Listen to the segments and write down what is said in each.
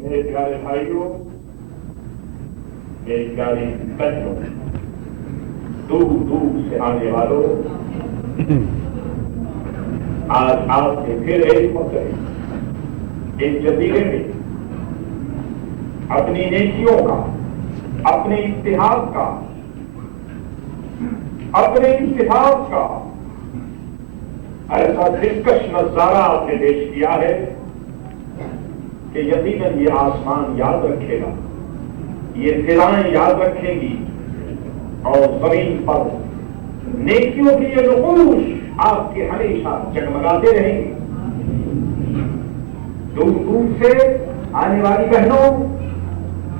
میرے پیارے بھائیوں، میری پیاری بہنوں، دور دور سے آنے والوں، آج آپ سے پھر ایک مرتبہ ایک جزیرے میں اپنی نیکیوں کا، اپنے اتحاد کا، اپنے اتفاق کا ایسا دلکش نظارہ آپ نے پیش کیا ہے کہ یقیناً یہ آسمان یاد رکھے گا، یہ فضائیں یاد رکھیں گی، اور زمین پر نیکیوں کی یہ نقوش آپ کے ہمیشہ جگمگاتے رہیں گے۔ دور دور سے آنے والی بہنوں،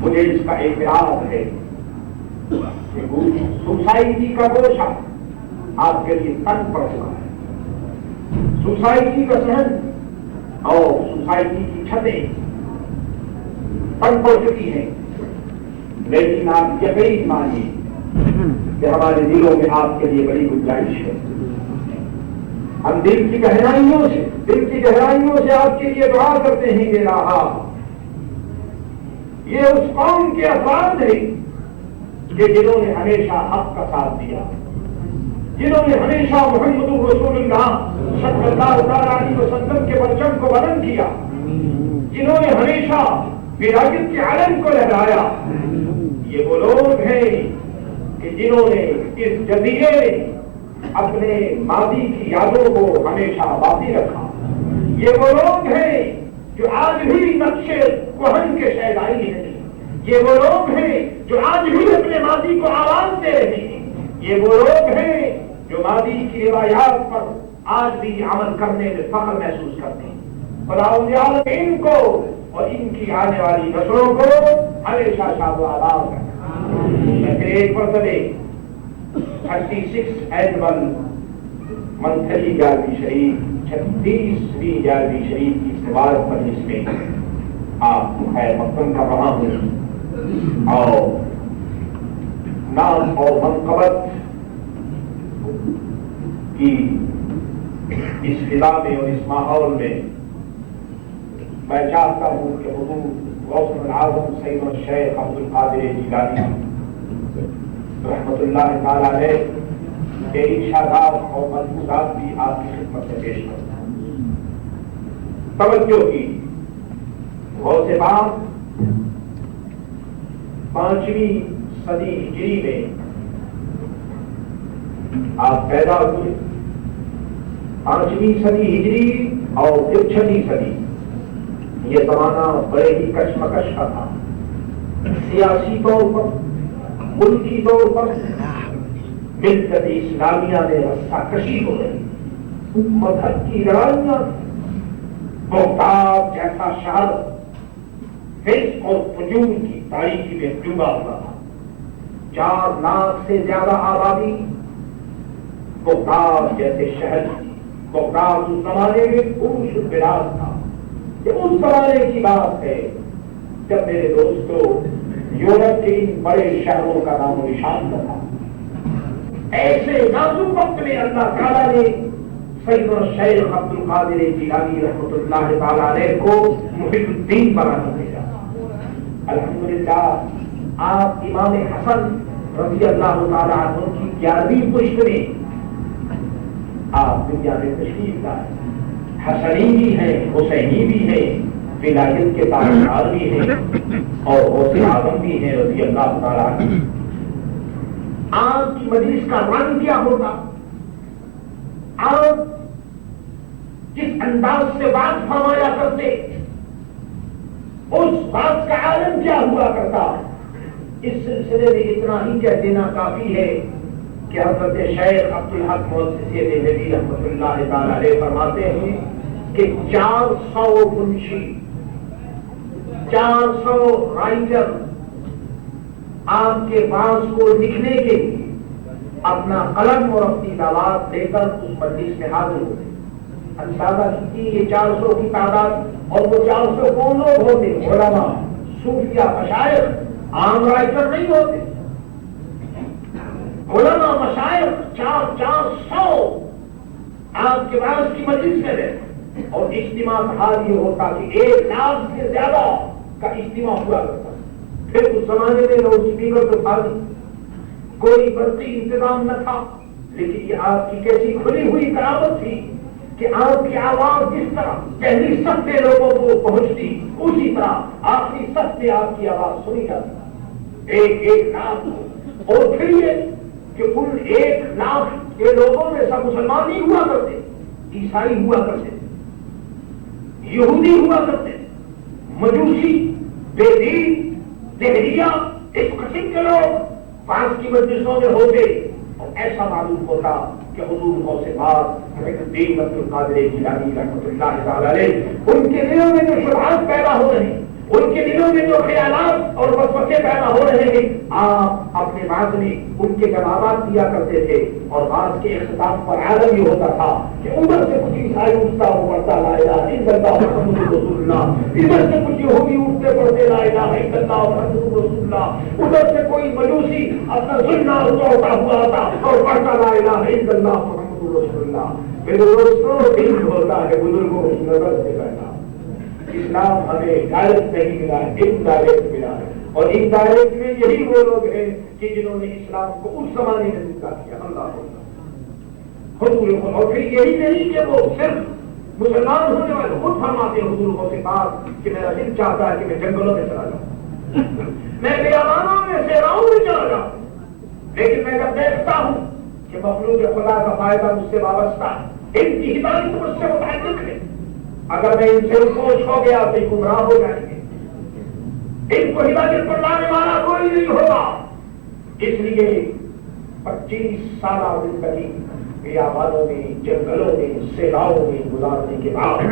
مجھے اس کا اعتراض ہے کہ سوسائٹی کا گوشہ آپ کے لیے تنگ پڑ چکا ہے، سوسائٹی کا صحن اور سوسائٹی کی چھتیں تنگ پڑ چکی ہیں، لیکن آپ یقین مانیے کہ ہمارے دلوں میں آپ کے لیے بڑی گنجائش ہے۔ ہم دل کی گہرائیوں سے آپ کے لیے دعا کرتے ہیں کہ الہ، یہ اس قوم کے افراد ہیں کہ جنہوں نے ہمیشہ حق کا ساتھ دیا، جنہوں نے ہمیشہ محمد رسول اللہ صلی اللہ تعالی علیہ وسلم کے پرچم کو بلند کیا، جنہوں نے ہمیشہ ولایت کے علم کو لہرایا۔ یہ وہ لوگ ہیں کہ جنہوں نے اس جزیرے میں اپنے ماضی کی یادوں کو ہمیشہ باقی رکھا۔ یہ وہ لوگ ہیں جو آج بھی نقشے کوہن کے شہدائی ہیں، یہ وہ لوگ ہیں جو آج بھی اپنے ماضی کو آواز دے رہے ہیں، یہ وہ لوگ ہیں جو ماضی کی روایات پر آج بھی عمل کرنے میں فخر محسوس کرتے ہیں۔ خدا ان کو اور ان کی آنے والی نسلوں کو ہمیشہ شاد و آباد رکھے۔ میں پھر ایک مرتبہ 36 اینول منتھلی گیارہویں شریف 36ویں گیارہویں شریف کی مبارک مجلس میں آپ کو خیر مقدم کر رہا ہوں، اور نام اور منقبت کی اس فضا میں اور اس ماحول میں میں چاہتا ہوں کہ حضور غوث العظم سید الشیخ عبد القادر جیلانی رحمۃ اللہ تعالی علیہ کے ارشادات اور ملفوظات بھی آپ کی خدمت میں پیش کرتا ہوں۔ توجہ کی، غوث پاک 5ویں صدی ہجری میں آپ پیدا ہوئے۔ 5ویں صدی ہجری اور پھر 6ویں صدی، یہ زمانہ بڑے ہی کشمکش کا تھا، سیاسی طور پر، ملکی طور پر ملت اسلامیہ میں رسہ کشی ہو رہی، مذہب کی لڑائیاں، بغداد جیسا شہر فسق اور فجور کی تاریکی میں ڈوبا ہوا تھا۔ 4 لاکھ سے زیادہ آبادی بغداد جیسے شہر کی۔ بغداد اس زمانے میں پوش بلاد تھا۔ یہ اس زمانے کی بات ہے جب میرے دوستوں یورپ کے ان بڑے شہروں کا نام و نشان تھا۔ ایسے نازک وقت میں اللہ تعالیٰ نے سید الشیخ عبد القادر جیلانی رحمۃ اللہ تعالی علیہ کو محب الدین بنا دیا۔ الحمدللہ آپ امام حسن رضی اللہ تعالی عنہ کی 11ویں پشت میں آپ دنیا میں تشریف لائے۔ حسنی بھی ہیں، حسینی بھی ہیں، ولایت کے تاجدار بھی ہیں، اور غوث اعظم بھی ہیں رضی اللہ تعالی عنہ۔ آپ کی مجلس کا رنگ کیا ہوتا، آپ جس انداز سے بات فرمایا کرتے، اس بات کا عالم کیا ہوا کرتا۔ اس سلسلے میں اتنا ہی کہہ دینا کافی ہے کہ حضرت شیخ عبد الحق مؤسسی دہلوی رحمۃ اللہ تعالی علیہ فرماتے ہیں کہ 400 منشی، 400 رائٹر آپ کے پاس کو لکھنے کے لیے اپنا قلم اور اپنی دعوات لے کر اس مجلس میں حاضر ہوتے۔ اندازہ کیجیے یہ 400 کی تعداد، اور وہ 400 کون لوگ ہوتے؟ علماء، صوفیہ، مشائخ، عام رائٹر نہیں ہوتے۔ علماء، مشائخ 400 آپ کے پاس کی مجلس میں رہتے، اور اجتماع حال یہ ہوتا کہ 1 لاکھ سے زیادہ کا اجتماع ہوا کرتا. پھر اس زمانے میں لاؤڈ اسپیکر تو تھا نہیں, کوئی برقی انتظام نہ تھا, لیکن یہ آپ کی کیسی کھلی ہوئی کرامت تھی کہ آپ کی آواز جس طرح پہلی سب سے لوگوں کو پہنچتی, اسی طرح آخری سب سے آپ کی آواز سنی جاتی. 1 لاکھ, اور پھر یہ کہ ان 1 لاکھ کے لوگوں میں سب مسلمان نہیں ہوا کرتے, عیسائی ہوا کرتے, یہودی ہوا کرتے, مجوسی, بے دین, دہریہ, اس قسم کے لوگ پانچ کی مجلسوں میں ہوتے, اور ایسا معلوم ہوتا کہ حضور غوث پاک الدین عبد القادر جیلانی رحمۃ اللہ تعالی علیہ, ان کے دلوں میں جو شبہات پیدا ہو رہے ہیں, ان کے دلوں میں جو خیالات اور وسوسے پیدا ہو رہے ہیں, آپ اپنے بعض میں ان کے جوابات دیا کرتے تھے. اور بعض کے اختتام پر عالم یہ ہوتا تھا کہ ادھر سے کچھ عیسائی اٹھتا ہو پڑتا لا الہ الا اللہ محمد رسول اللہ, ادھر سے کچھ یہودی اٹھتے پڑتے لا الہ الا اللہ محمد رسول اللہ, ادھر سے کوئی مجوسی اپنا سننا توڑتا ہوا آتا اور پڑھتا لا الہ الا اللہ محمد رسول اللہ. میرے دوستوں, دین ہوتا ہے بزرگوں کی نظر سے بیٹھا. اسلام ہمیں ڈائریکٹ نہیں ملا ہے, انڈائریکٹ ملا ہے, اور انڈائریکٹ میں یہی وہ لوگ ہیں کہ جنہوں نے اسلام کو اس زمانے میں دھوکا کیا. اللہ حضور, اور پھر یہی نہیں کہ وہ صرف مسلمان ہونے والے خود فرماتے حضور غوث پاک کہ میرا دل چاہتا ہے کہ میں جنگلوں میں چلا جاؤں, میں بیابانوں میں صحراؤں میں چلا جاؤں, لیکن میں جب دیکھتا ہوں کہ مخلوق خدا کا فائدہ مجھ سے وابستہ, ان کی ہدایت مجھ سے متعلق ہے, اگر میں ان سے رخصت ہو گیا تو گمراہ ہو جائیں گے, ان کو ہدایت پر لانے والا کوئی نہیں ہوگا. اس لیے 25 سالہ زندگی بیابانوں میں, جنگلوں میں, صحراؤں میں گزارنے کے بعد,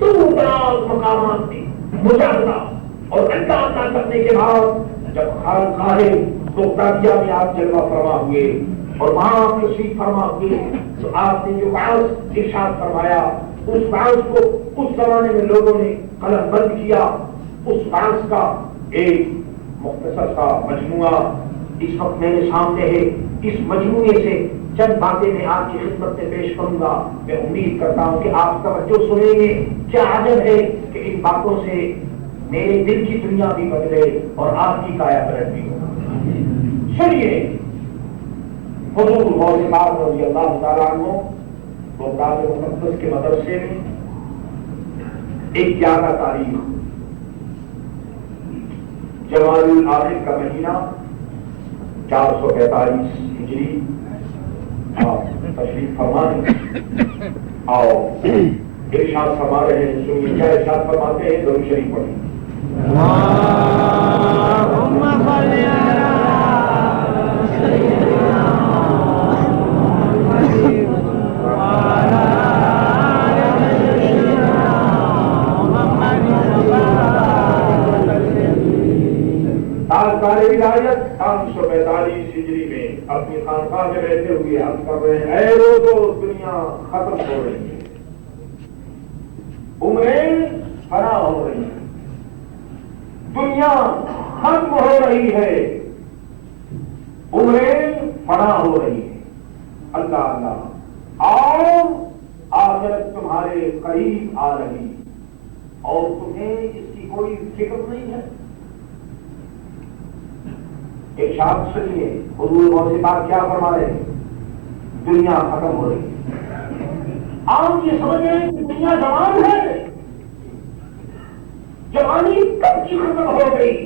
دور دراز مقامات میں مجاہدہ اور اللہ کرنے کے بعد جب خانقاہ بغدادیہ میں آپ جلوہ فرما ہوئے اور وہاں تشریف فرما ہوئے, تو آپ نے جو بعض ارشاد فرمایا, اس بعض کو اس زمانے میں لوگوں نے قلم بند کیا. اس بعض کا ایک مختصر سا مجموعہ اس وقت میرے سامنے ہے. اس مجموعے سے چند باتیں میں آپ کی خدمت میں پیش کروں گا. میں امید کرتا ہوں کہ آپ توجہ سنیں گے. کیا عجب ہے کہ ان باتوں سے میرے دل کی دنیا بھی بدلے اور آپ کی کایا پلٹ بھی ہو. سنیے, حضور غوث پاک رضی اللہ تعالیٰ عنہ بغداد مقدس کے مدرسے میں 11 تاریخ جمادی الآخر کا مہینہ 445 ہجری تشریف فرمانے آؤ ارشاد فرما رہے ہیں. سنیے کیا ارشاد فرماتے ہیں, درود شریف پڑھیں. ولایت 545 ہجری میں اپنی خانقاہ میں رہتے ہوئے ہم کر رہے ہیں, اے لوگوں دنیا ختم ہو رہی ہے, عمریں فنا ہو رہی ہیں, دنیا ختم ہو رہی ہے, عمریں فنا ہو رہی ہے. اللہ اللہ, اور آخرت تمہارے قریب آ رہی اور تمہیں اس کی کوئی فکر نہیں ہے. ارشاد سنیے, حضور غوث پاک کیا فرما رہے ہیں, دنیا ختم ہو رہی ہے. آپ یہ سمجھ رہے ہیں کہ دنیا جوان ہے, جوانی کب کی ختم ہو گئی,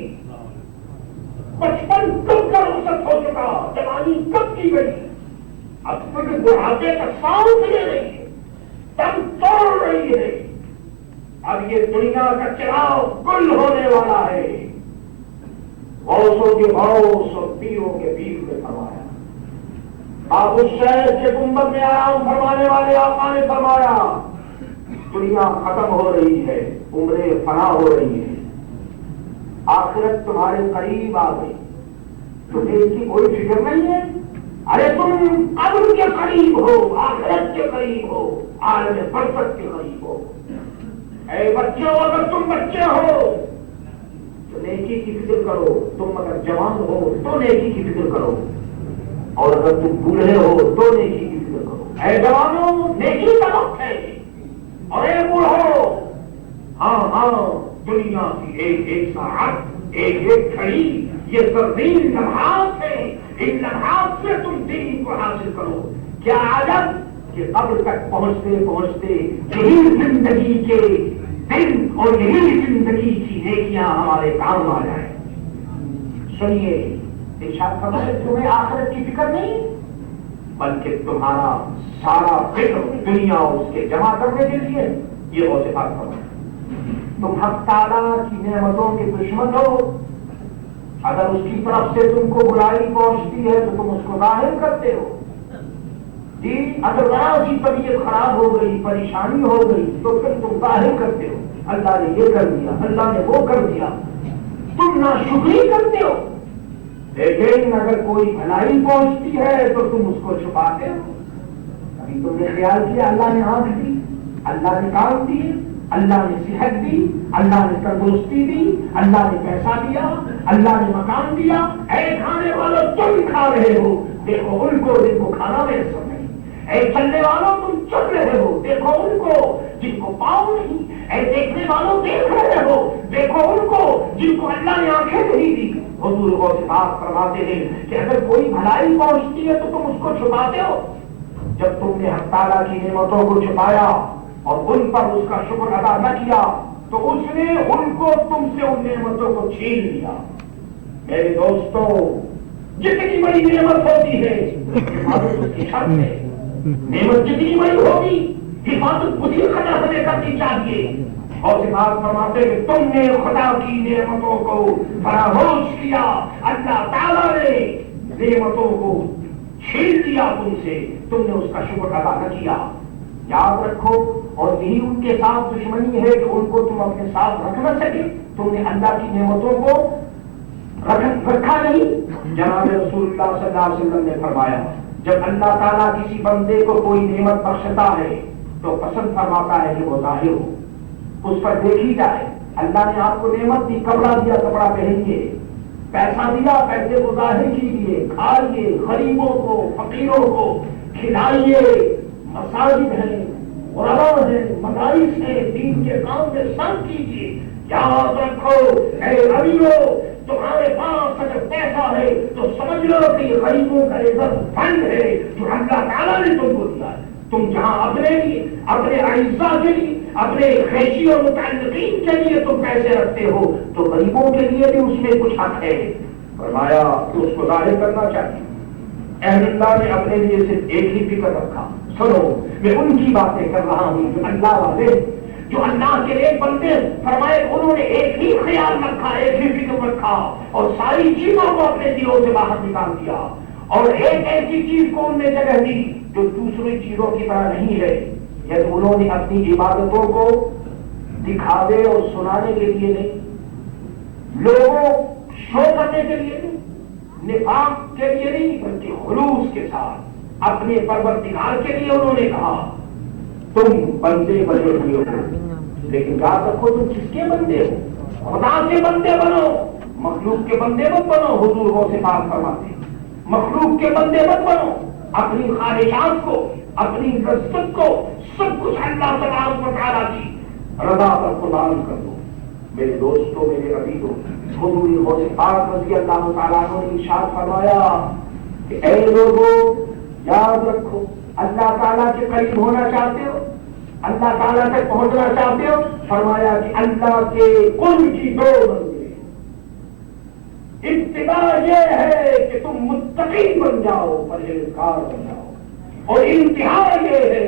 بچپن کب کا رخصت ہو چکا, جوانی کب کی گئی, اب تک بڑھاپے کا سانس لے رہی ہے, دم توڑ رہی ہے. اب یہ دنیا کا چراغ گل ہونے والا ہے. غوثوں کے غوث اور پیروں کے پیر نے فرمایا, آپ اس شہر کے گنبد میں آرام فرمانے والے آقا نے فرمایا, دنیا ختم ہو رہی ہے, عمریں فنا ہو رہی ہیں, آخرت تمہارے قریب آ گئی, تمہیں اس کی کوئی فکر نہیں ہے. ارے تم قبر کے قریب ہو, آخرت کے قریب ہو, عالم برزخ کے قریب ہو. اے بچوں, اگر تم بچے ہو تو نیکی کی فکر کرو, تم اگر جوان ہو تو نیکی کی فکر کرو, اور اگر تم بوڑھے ہو تو نیکی کی فکر کرو. اے جوانوں, نیکی کا وقت ہے, اور اے بوڑھو, ہاں ہاں دنیا کی ایک ایک ساعت، ایک ایک گھڑی، یہ زرین لمحات ہیں، ان لمحات سے تم دین کو حاصل کرو۔ کیا عجب کہ قبر تک پہنچتے پہنچتے یہی زندگی کے دن اور یہی زندگی کی نیکیاں ہمارے کام آ جائیں۔ سنیے، ارشاد فرمائے تمہیں آخرت کی فکر نہیں، بلکہ تمہارا سارا فکر دنیا اس کے جمع کرنے کے لیے۔ یہ غوث پاک فرمائے تم حق تعالیٰ کی نعمتوں کے دشمن ہو، اگر اس کی طرف سے تم کو برائی پہنچتی ہے تو تم اس کو ظاہر کرتے ہو۔ جی اگر ذرا سی طبیعت خراب ہو گئی، پریشانی ہو گئی تو پھر تم ظاہر کرتے ہو، اللہ نے یہ کر دیا، اللہ نے وہ کر دیا، تم ناشکری کرتے ہو۔ لیکن اگر کوئی بھلائی پہنچتی ہے تو تم اس کو چھپاتے ہو۔ ابھی تم نے خیال کیا اللہ نے آنکھ دی، اللہ نے کام دیے، اللہ نے صحت دی، اللہ نے تندرستی دی، اللہ نے پیسہ دیا، اللہ نے مکان دیا، اے کھانے والوں تم کھا رہے ہو، دیکھو ان کو جن کو کھانا میسر نہیں، اے چلنے والوں تم چل رہے ہو، دیکھو ان کو جن کو پاؤں نہیں، اے دیکھنے والوں دیکھ رہے ہو، دیکھو ان کو جن کو اللہ نے آنکھیں نہیں دی۔ حضور غوث پاک فرماتے ہیں کہ اگر کوئی بھلائی پہنچتی ہے تو تم اس کو چھپاتے ہو۔ جب تم نے حق تعالیٰ کی نعمتوں کو چھپایا اور ان پر اس کا شکر ادا نہ کیا تو اس نے ان کو تم سے ان نعمتوں کو چھین لیا۔ میرے دوستو، جتنی بڑی نعمت ہوتی ہے حفاظت اس کی شرط ہے، نعمت جتنی بڑی ہوگی حفاظت اسی قدر ہمیں کرنی چاہیے۔ اور بات فرماتے کہ تم نے خدا کی نعمتوں کو فراموش کیا، اللہ تعالیٰ نے نعمتوں کو چھین لیا تم سے، تم نے اس کا شکر ادا نہ کیا۔ یاد رکھو، اور یہی ان کے ساتھ دشمنی ہے کہ ان کو تم اپنے ساتھ رکھ نہ سکے، تم نے اللہ کی نعمتوں کو رکھا نہیں۔ جناب رسول اللہ صلی اللہ علیہ وسلم نے فرمایا جب اللہ تعالیٰ کسی بندے کو کوئی نعمت بخشتا ہے تو پسند فرماتا ہے کہ وہ ظاہر ہو، اس پر دیکھی جائے۔ اللہ نے آپ کو نعمت دی، کپڑا دیا، کپڑا پہنیے، پیسہ دیا، پیسے کو ظاہر کیجیے، کھائیے، غریبوں کو فقیروں کو کھلائیے، مساجد ہیں، غربا ہیں، مدارس ہیں، دین کے کام میں سب کیجیے۔ یاد رکھو اے امیرو، تمہارے پاس اگر پیسہ ہے تو سمجھ لو کہ یہ غریبوں کا عزت فنڈ ہے جو اللہ تعالیٰ نے تم کو دیا ہے۔ تم جہاں اپنے لیے، اپنے اعزا کے لیے، اپنے خیشی اور متعلقین کے لیے تم پیسے رکھتے ہو تو غریبوں کے لیے بھی اس میں کچھ حق ہے۔ فرمایا کہ اس کو ظاہر کرنا چاہیے۔ اہل اللہ نے اپنے لیے صرف ایک ہی فکر رکھا۔ سنو، میں ان کی باتیں کر رہا ہوں جو اللہ والے، جو اللہ کے ایک بندے، فرمائے انہوں نے ایک ہی خیال رکھا، ایک ہی فکر رکھا اور ساری چیزوں کو اپنے دلوں سے باہر نکال دیا، اور ایک ایسی چیز کو ان نے جگہ دی جو دوسری چیزوں کی طرح نہیں ہے۔ یعنی انہوں نے اپنی عبادتوں کو دکھاوے اور سنانے کے لیے نہیں، لوگوں شو کرنے کے لیے نہیں، نفاق کے لیے نہیں، بلکہ خلوص کے ساتھ اپنے پروردگار کے لیے انہوں نے کہا تم بندے بنے ہوئے ہو، لیکن یاد رکھو تم کس کے بندے ہو؟ خدا کے بندے بنو، مخلوق کے بندے مت بنو۔ حضور غوث پاک فرماتے ہیں مخلوق کے بندے مت بنو، اپنی خواہشات کو، اپنی لذت کو، سب کچھ اللہ تبارک و تعالیٰ کی رضا پر قربان کر دو۔ میرے دوستوں، میرے عزیزوں، حضور غوث پاک رضی اللہ تعالیٰ عنہ نے ارشاد فرمایا کہ اے لوگوں، یاد رکھو اللہ تعالیٰ کے قریب ہونا چاہتے ہو، اللہ تعالیٰ تک پہنچنا چاہتے ہو، فرمایا کہ اللہ کے قرب کی دو منزلیں، ابتدا یہ ہے کہ تم متقی بن جاؤ، پرہیزگار بن جاؤ، اور انتہا یہ ہے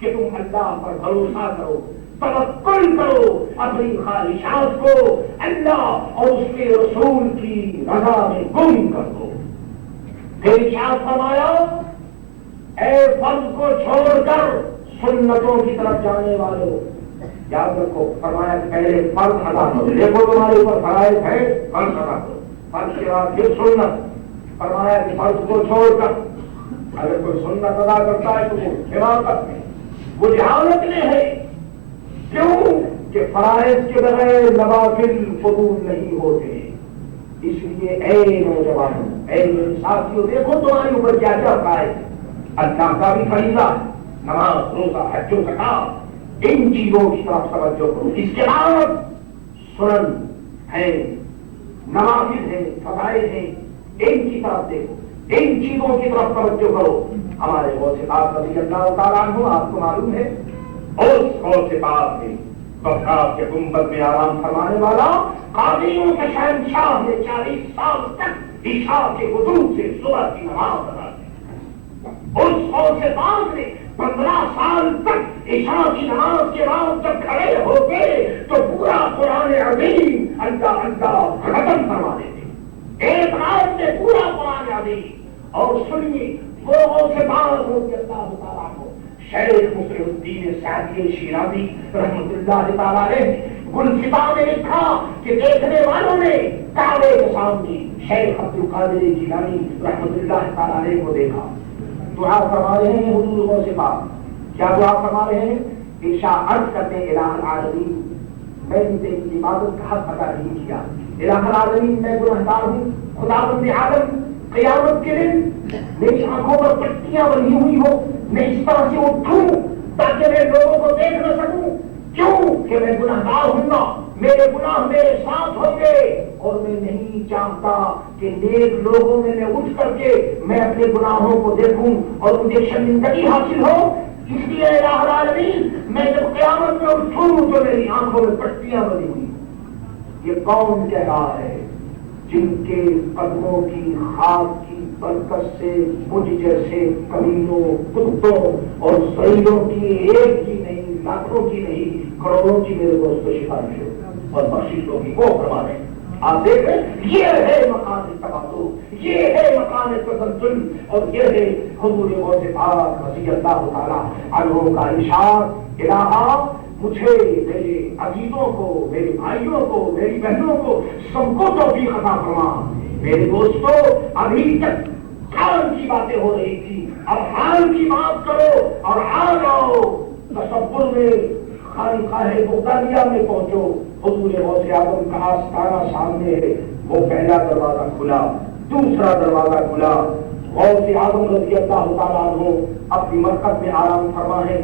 کہ تم اللہ پر بھروسہ کرو، توکل کرو، اپنی خواہشات کو اللہ اور اس کے رسول کی رضا میں گم کر دو۔ پھر ارشاد فرمایا اے فرض کو چھوڑ کر سنتوں کی طرف جانے والوں، یاد رکھو فرمایا کہ پہلے فرض ادا کرو، دیکھو تمہارے اوپر فرائض ہے، فرض ادا کرو، فرض کے بعد پھر سنت، فرمایا کہ فرض کو چھوڑ کر اگر کوئی سنت ادا کرتا ہے تو وہ حماقت میں، وہ جہالت میں ہے۔ کیوں کہ فرائض کے بغیر نوافل قبول نہیں ہوتے۔ اس لیے اے نوجوانوں، اے میرے ساتھیوں، دیکھو تمہارے اوپر کیا کیا فرائض ہے۔ اللہ کا بھی فریضہ، نماز، روزہ، حج و زکات، ان چیزوں کی طرف توجہ کرو۔ اس کے بعد سنن ہیں، نوافل ہیں، فضائل ہیں، ان کی طرف دیکھو، ان چیزوں کی طرف توجہ کرو. ہمارے غوث پاک رضی اللہ تعالیٰ عنہ آپ کو معلوم ہے اس غوث پاک نے بغداد کے گنبد میں آرام فرمانے والا قاضیوں کے شہنشاہ نے 40 سال تک عشاء کے وضو سے صبح کی نماز ادا کی. اس غوث پاک نے 15 سال تک عشاء کی نماز کے بعد جب کھڑے ہوتے تو پورا قرآن عظیم اللہ اللہ ختم فرما دیتے. ایک رات میں پورا قرآن عظیم. اور سنیے وہ غوث پاک رضی اللہ تعالیٰ عنہ شیخ مصلح الدین سعدی شیرازی رحمۃ اللہ تعالیٰ علیہ گلفتاں میں لکھا کہ دیکھنے والوں نے کعبے کے سامنے شیخ عبد القادر جیلانی رحمۃ اللہ تعالیٰ علیہ کو دیکھا. دعا فرما رہے ہیں حضور غوث پاک. کیا دعا فرما رہے ہیں؟ عشاء عرض کرتے ہیں الہ العالمین میں نے تیری عبادت کا حق ادا نہیں کیا. الہ العالمین میں گنہگار ہوں. خداوند عالم قیامت کے دن میری آنکھوں پر پٹیاں بندھی ہوئی ہو، میں اس طرح سے اٹھوں تاکہ میں لوگوں کو دیکھ نہ سکوں. کیوں کہ میں گنہگار ہوں گا، میرے گناہ میرے ساتھ ہوں گے اور میں نہیں چاہتا کہ نیک لوگوں میں اٹھ کر کے میں اپنے گناہوں کو دیکھوں اور مجھے شرمندگی حاصل ہو. اس لیے الہ العالمین میں جب قیامت میں اٹھوں تو میری آنکھوں میں پٹیاں بندھی ہوئی. یہ کون کہہ رہا ہے؟ جن کے قدموں کی خاک کی برکت سے مجھ جیسے کمینوں، کتوں اور سعیدوں کی ایک کی نہیں، لاکھوں کی نہیں، کروڑوں کی میرے دوست کو سفارش ہو اور بخشش ہوگی. وہ فرما رہے ہیں. آپ دیکھ رہے ہیں یہ ہے مقام تواضع، یہ ہے مقام تسلسل اور یہ ہے حضور غوث پاک رضی اللہ تعالیٰ عنہ کا ارشاد الہا مجھے، میرے عزیزوں کو، میرے بھائیوں کو، میری بہنوں کو سب کو توفیق عطا فرما. میرے دوستو ابھی تک حال کی باتیں ہو رہی تھی، اب حال کی بات کرو اور آ جاؤ تصور میں خانقاہ بغدادیہ میں پہنچو. حضور غوث اعظم کا آستانہ سامنے ہے. وہ پہلا دروازہ کھلا، دوسرا دروازہ کھلا. غوث اعظم رضی اللہ تعالیٰ عنہ اپنی مرکز میں آرام فرما ہے.